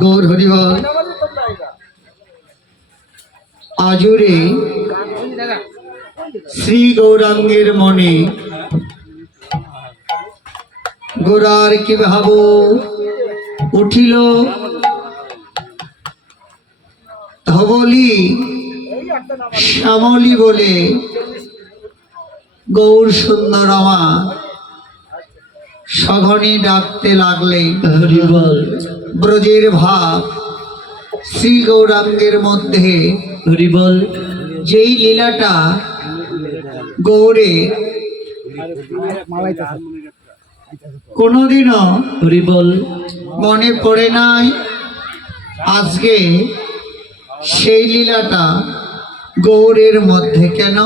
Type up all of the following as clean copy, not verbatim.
গৌর হরিবল। আজুরে শ্রী গৌরাঙ্গের মনে গোরার কি ভাব উঠিল। ধবলি শ্যামলি বলে গৌর সুন্দরমা সঘনে ডাকতে লাগলে। হরিবল। ব্রজের ভাব শ্রী গৌরাঙ্গের মধ্যে হরিবল। যেই লীলাটা গৌরে কোনোদিনও হরিবল মনে পড়ে নাই, আজকে সেই লীলাটা গৌরের মধ্যে কেন?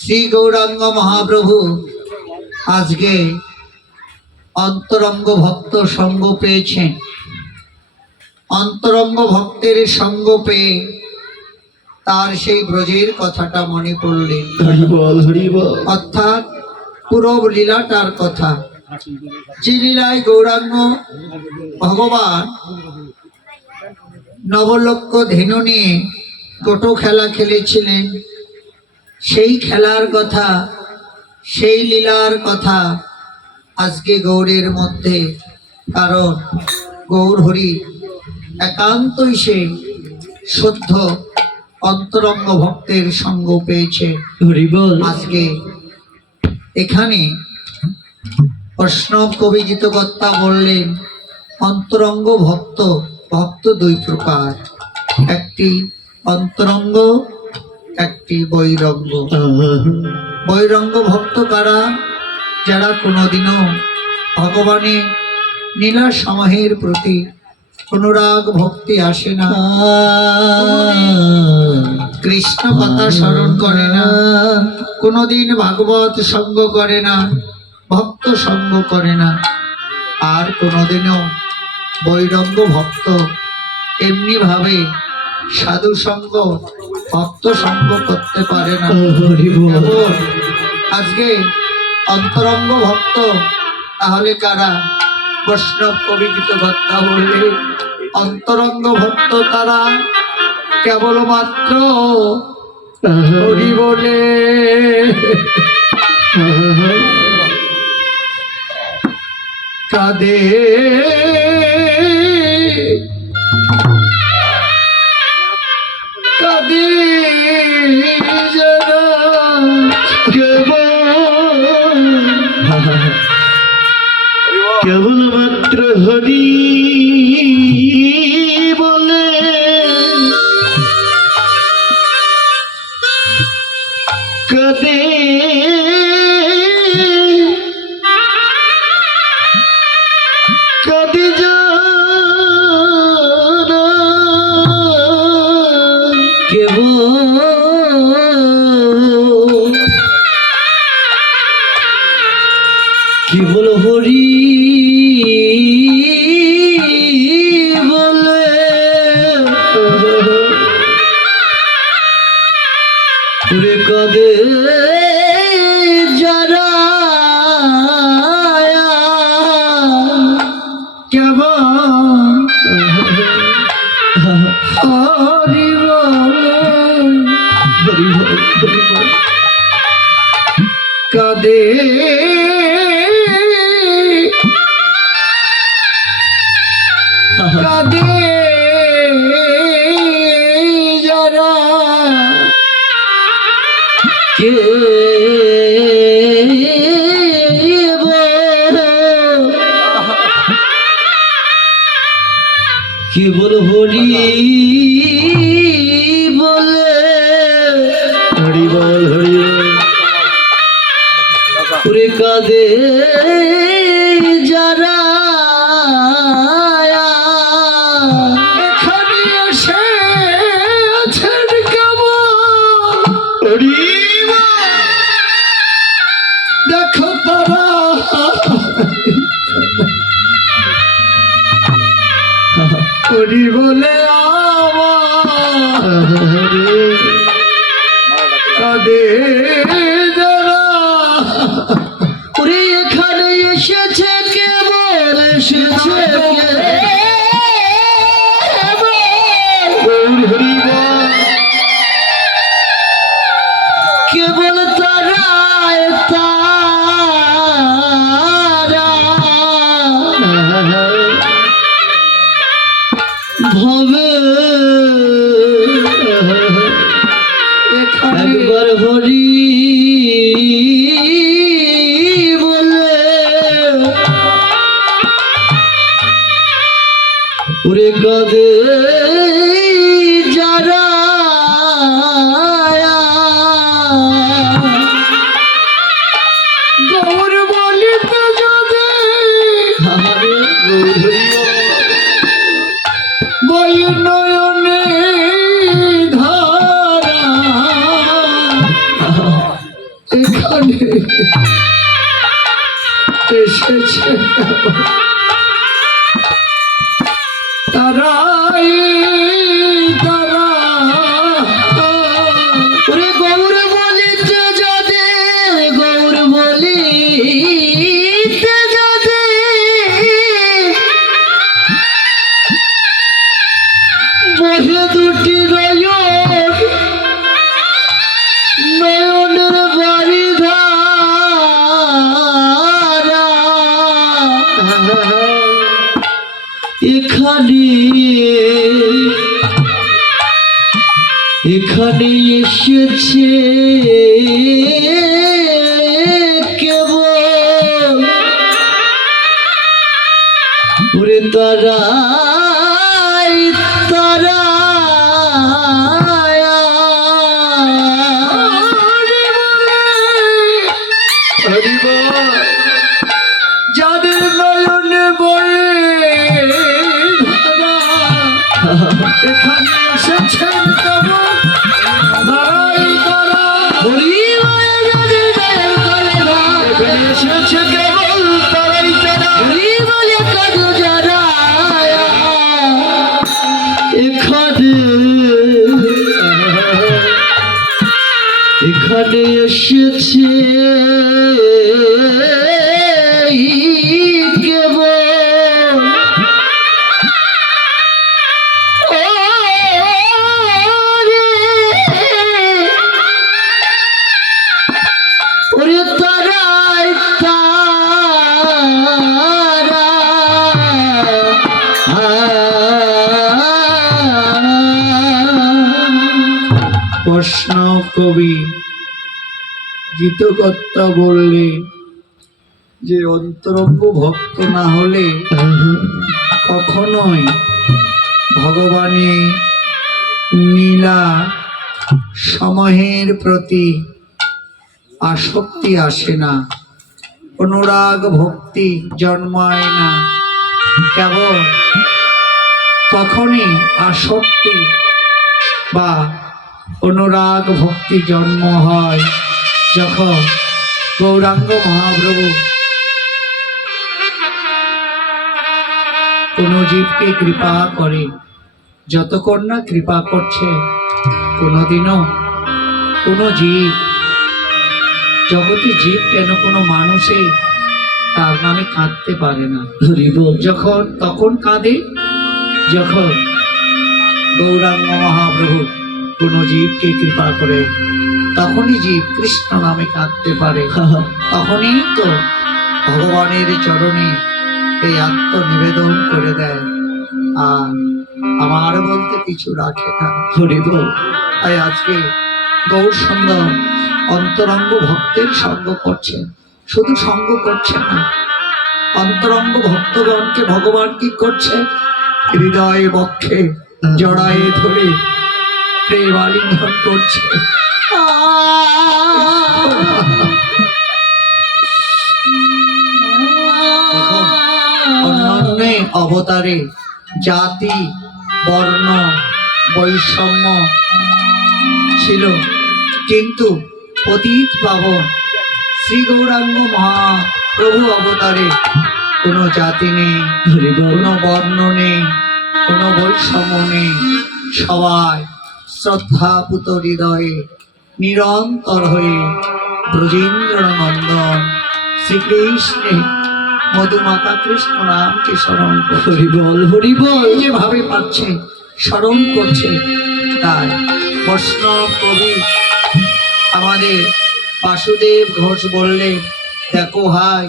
শ্রী গৌরাঙ্গ মহাপ্রভু আজকে অন্তরঙ্গ ভক্ত সঙ্গ পেয়েছেন। অন্তরঙ্গ ভক্তের সঙ্গ পেয়ে তার সেই ব্রজের কথাটা মনে পড়লেন। হরিবল। হরিবল অর্থাৎ পুরো লীলাটার কথা, যে লীলায় গৌরাঙ্গ ভগবান নবলক্ষ ধেনু নিয়ে টোটো খেলা খেলেছিলেন, সেই খেলার কথা, সেই লীলার কথা আজকে গৌরের মধ্যে। কারণ গৌর হরি একান্তই সে শুদ্ধ অন্তরঙ্গ ভক্তের সঙ্গ পেয়েছে। হরিবল। আজকে এখানে বৈষ্ণব কবি গীতকর্তা বললেন অন্তরঙ্গ ভক্ত, ভক্ত দুই প্রকার, একটি অন্তরঙ্গ, একটি বৈরঙ্গ। বৈরঙ্গ ভক্ত কারা? যারা কোনোদিনও ভগবানের নীলা সমাহের প্রতি অনুরাগ ভক্তি আসে না, কৃষ্ণ কথা স্মরণ করে না, কোনোদিন ভাগবত সঙ্গ করে না, ভক্ত সঙ্গ করে না, আর কোনোদিনও বৈরঙ্গ ভক্ত এমনি ভাবে সাধু সঙ্গ ভক্ত সঙ্গ করতে পারে না। আজকে অন্তরঙ্গ ভক্ত তাহলে কারা? বৈষ্ণব কবি গীতকর্তা বললে অন্তরঙ্গ ভক্ত তারা কেবলমাত্র হরি বলে কাঁদে, কাঁদে যারা কেবলমাত্র হরি বলে কাঁদে, কাঁদে যারা কেবল কেবল হরি বলে রে কাঁদে যারা কেবল হরি বলে কাঁদে কাঁদে যারা কেবল হরি বলে। হরিবল। হরিবল। ওরে কাঁদে যারা এখানে এসে আছেন কেমন, দেখো তারা হরি বলে আমার কাঁদে যারা। ওরে এখানে এসেছে কেবল, এসেছে ওরে কাঁদে যারা গৌর বলিতে যদি আরে গৌরীয় বই নয়নে ধারা এখানে এসেছে তারাই তারা ওরে গৌর বলিতে যদি গৌর বলিতে যদি বহে দুটি নয়ন নয়নের বাড়ি ধারা এখানে এখানে এসেছে কেবল ওরে তারাই তারা যাদের নয়নে বয়ে ধারা এখানে এসেছেন কেবল তারাই তারা এখানে এসেছে কেবল তারাই তারা এখানে এসেছে কেবল ওরে তারাই তারা প্রশ্ন কবি গীতকর্তা বললে যে অন্তরঙ্গ ভক্ত না হলে কখনোই ভগবানের নীলা সময়ের প্রতি আসক্তি আসে না, অনুরাগ ভক্তি জন্মায় না। কেবল তখনই আসক্তি বা অনুরাগ ভক্তি জন্ম হয় যখন গৌরাঙ্গ মহাপ্রভু কোনো জীবকে কৃপা করে। যতক্ষণ না কৃপা করছে কোনোদিনও কোনো জীব, জগতে জীব কেন কোনো মানুষে তার নামে কাঁদতে পারে না। যখন তখন কাঁদে যখন গৌরাঙ্গ মহাপ্রভু কোনো জীবকে কৃপা করে, তখনই জীব কৃষ্ণ নামে কাঁদতে পারে। তখনই তো ভগবানের চরণে এই আত্মনিবেদন করে দেয় আর আমার বলতে কিছু রাখে না। তাই আজকে গৌর সুন্দর অন্তরঙ্গ ভক্তের সঙ্গ করছেন, শুধু সঙ্গ করছে না, অন্তরঙ্গ ভক্তগণকে ভগবান কি করছে, হৃদয় বক্ষে জড়ায়ে ধরে প্রেম আলিঙ্গন করছে। অন্যান্য অবতারে জাতি বর্ণ বৈষম্য ছিল, কিন্তু পতিত পাবন শ্রী গৌরাঙ্গ মহাপ্রভু অবতারে কোনো জাতি নেই, কোনো বর্ণ নেই, কোনো বৈষম্য নেই। সবাই শ্রদ্ধাপুত হৃদয়ে নিরন্তর হয়ে ব্রজেন্দ্র নন্দন শ্রীকৃষ্ণে মধুমাতা কৃষ্ণ নামকে স্মরণ করছে। হরিবল যেভাবে পাচ্ছে স্মরণ করছে। তাই বৈষ্ণব কবি আমাদের বাসুদেব ঘোষ বললেন, দেখো ভাই,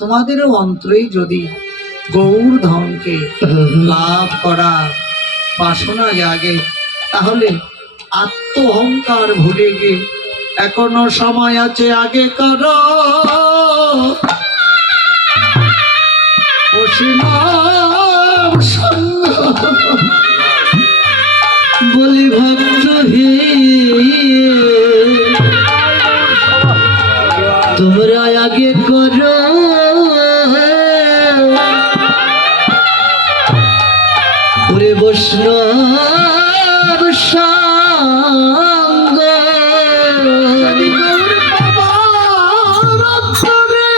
তোমাদেরও অন্তরে যদি গৌর ধনকে লাভ করা বাসনা জাগে, তাহলে আত্ম অহংকার ভুলে গিয়ে এখনো সময় আছে, আগে করো বৈষ্ণব সঙ্গ। ওরে বৈষ্ণব সঙ্গ গৌর বাবার অন্তরে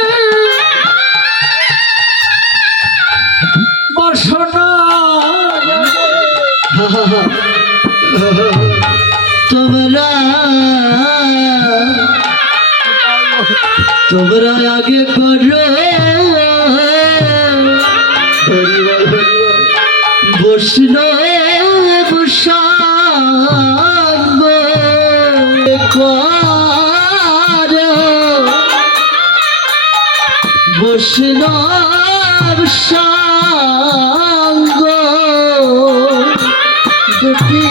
বাসনা তোমরা তোমরা আগে করো বৈষ্ণব সঙ্গ করো বৈষ্ণব সঙ্গ দুটি